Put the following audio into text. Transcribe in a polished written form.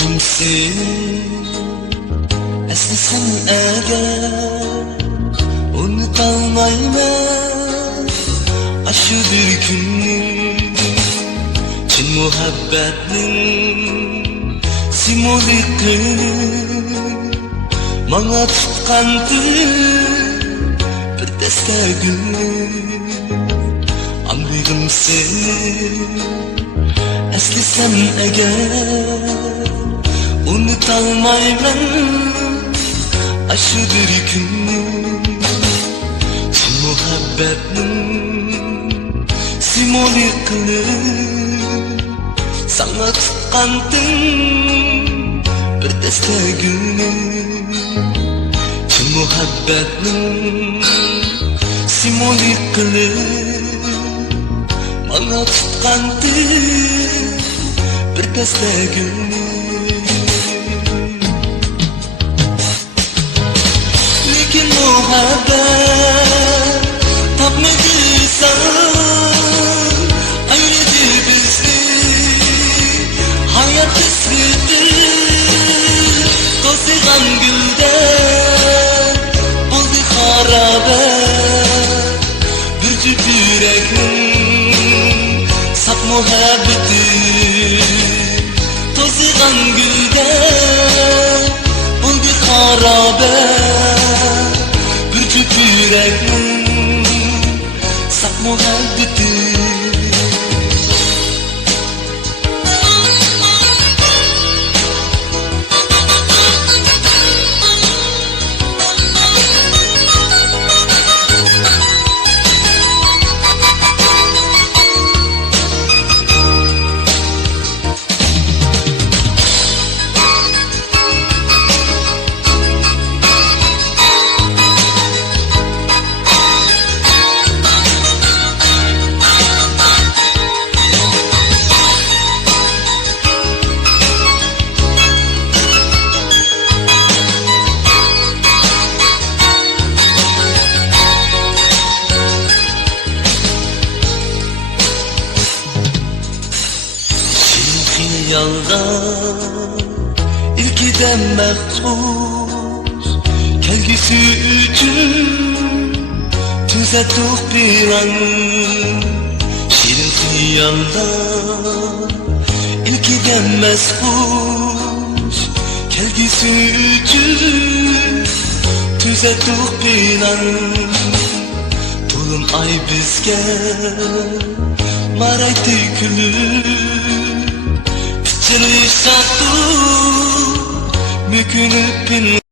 Anladım seni. Eslisan eğer unutalmayman aşı bir günlük Çin muhabbetinin simulikini Bana tutkandı bir deste gülüm. Anladım seni. Eslisan eğer unutalmayman aşı bir günlük Çin muhabbetinin simulikini Sana tutkandım bir deste gülüm. Çin muhabbetinin simulikini Bana tutkandım bir deste gülüm. Lekin muhabbet tapmadıysan ayırdı bizi hayat ismidi. Tozigan gülden oldu harabe bir tüp yüreknin saf muhabbeti. Tozigan gülden oldu harabe bir tüp yüreknin saf muhabbeti. Yalda ilkiden mehsus kelgisi üçün tüzettik bir an. Şirin hıyalda ilkiden mehsus kelgisi üçün tüzettik bir an. Tulum ay bizge maraydı külüm. Satu mükünüp